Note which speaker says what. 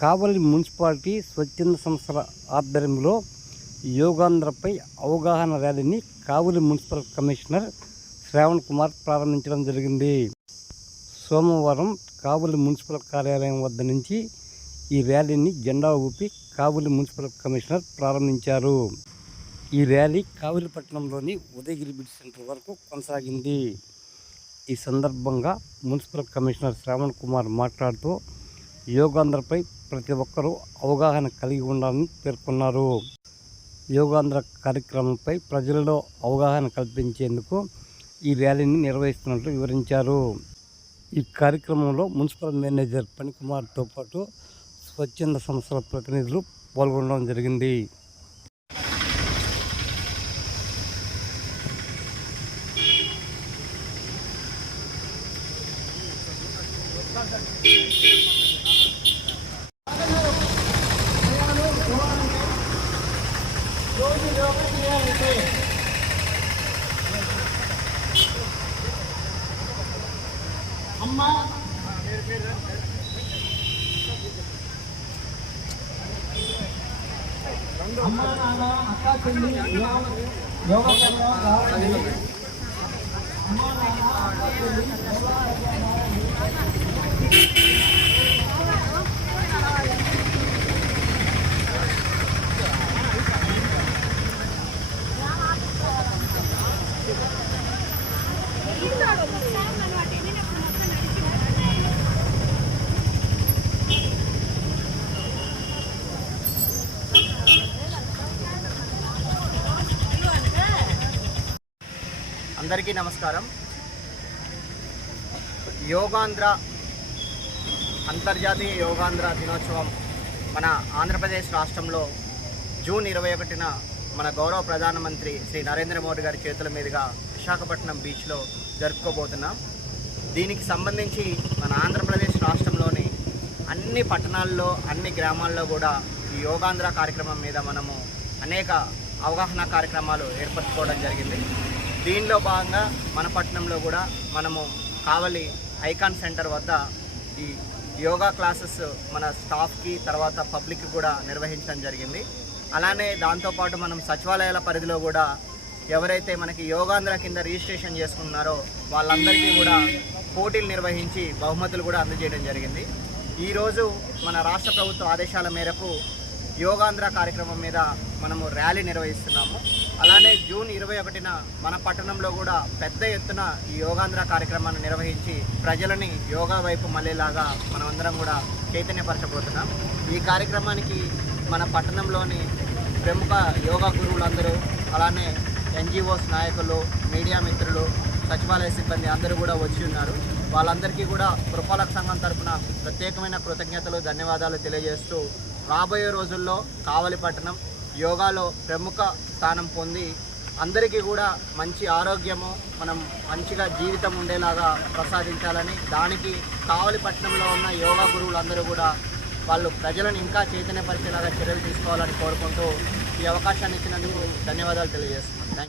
Speaker 1: కావలి municipality స్వచ్ఛంద సంస్థల ఆధ్వర్యంలో యోగాంధ్రపై అవగాహన ర్యాలీని కావలి మున్సిపల్ కమిషనర్ శ్రావణ్ కుమార్ ప్రారంభించడం జరిగింది. సోమవారం కావలి మున్సిపల్ కార్యాలయం వద్ద నుంచి ఈ ర్యాలీని జెండా ఊపి కావలి మున్సిపల్ కమిషనర్ ప్రారంభించారు. ఈ ర్యాలీ కావలిపట్నంలోని ఉదయగిరి బిడ్ సెంటర్ వరకు కొనసాగింది. ఈ సందర్భంగా మున్సిపల్ కమిషనర్ శ్రావణ్ కుమార్ మాట్లాడుతూ యోగాంధ్రపై ప్రతి ఒక్కరూ అవగాహన కలిగి ఉండాలని పేర్కొన్నారు. యోగాంధ్ర కార్యక్రమంపై ప్రజలలో అవగాహన కల్పించేందుకు ఈ ర్యాలీని నిర్వహిస్తున్నట్లు వివరించారు. ఈ కార్యక్రమంలో మున్సిపల్ మేనేజర్ పనికుమార్తో పాటు స్వచ్ఛంద సంస్థల ప్రతినిధులు పాల్గొనడం జరిగింది.
Speaker 2: అమ్మ అమ్మ నాన్న అక్క చెల్లి యోగంలో రావాలి అమ్మ నాన్న అక్క చెల్లి
Speaker 3: అందరికీ నమస్కారం. యోగాంధ్ర అంతర్జాతీయ యోగాంధ్ర దినోత్సవం మన ఆంధ్రప్రదేశ్ రాష్ట్రంలో జూన్ ఇరవై ఒకటిన మన గౌరవ ప్రధానమంత్రి శ్రీ నరేంద్ర మోడీ గారి చేతుల మీదుగా విశాఖపట్నం బీచ్లో జరుపుకోబోతున్నాం. దీనికి సంబంధించి మన ఆంధ్రప్రదేశ్ రాష్ట్రంలోని అన్ని పట్టణాల్లో అన్ని గ్రామాల్లో కూడా ఈ యోగాంధ్ర కార్యక్రమం మీద మనము అనేక అవగాహన కార్యక్రమాలు ఏర్పరచుకోవడం జరిగింది. దీనిలో భాగంగా మన పట్టణంలో కూడా మనము కావలి ఐకాన్ సెంటర్ వద్ద ఈ యోగా క్లాసెస్ మన స్టాఫ్కి తర్వాత పబ్లిక్కి కూడా నిర్వహించడం జరిగింది. అలానే దాంతోపాటు మనం సచివాలయాల పరిధిలో కూడా ఎవరైతే మనకి యోగాంధ్ర కింద రిజిస్ట్రేషన్ చేసుకున్నారో వాళ్ళందరికీ కూడా పోటీలు నిర్వహించి బహుమతులు కూడా అందజేయడం జరిగింది. ఈరోజు మన రాష్ట్ర ప్రభుత్వ ఆదేశాల మేరకు యోగాంధ్ర కార్యక్రమం మీద మనము ర్యాలీ నిర్వహిస్తున్నాము. అలానే జూన్ ఇరవై ఒకటిన మన పట్టణంలో కూడా పెద్ద ఎత్తున ఈ యోగాంధ్ర కార్యక్రమాన్ని నిర్వహించి ప్రజలని యోగా వైపు మళ్ళేలాగా మనమందరం కూడా చైతన్యపరచబోతున్నాం. ఈ కార్యక్రమానికి మన పట్టణంలోని ప్రముఖ యోగా గురువులందరూ అలానే ఎన్జిఓస్ నాయకులు మీడియా మిత్రులు సచివాలయ సిబ్బంది అందరూ కూడా వచ్చి ఉన్నారు. వాళ్ళందరికీ కూడా పురపాలక సంఘం తరపున ప్రత్యేకమైన కృతజ్ఞతలు ధన్యవాదాలు తెలియజేస్తూ రాబోయే రోజుల్లో కావలిపట్టణం యోగాలో ప్రముఖ స్థానం పొంది అందరికీ కూడా మంచి ఆరోగ్యము మనం మంచిగా జీవితం ఉండేలాగా ప్రసాదించాలని దానికి కావలిపట్నంలో ఉన్న యోగా గురువులందరూ కూడా వాళ్ళు ప్రజలను ఇంకా చైతన్యపరిచేలాగా చర్యలు తీసుకోవాలని కోరుకుంటూ ఈ అవకాశాన్ని ఇచ్చినందుకు ధన్యవాదాలు తెలియజేస్తున్నాను థ్యాంక్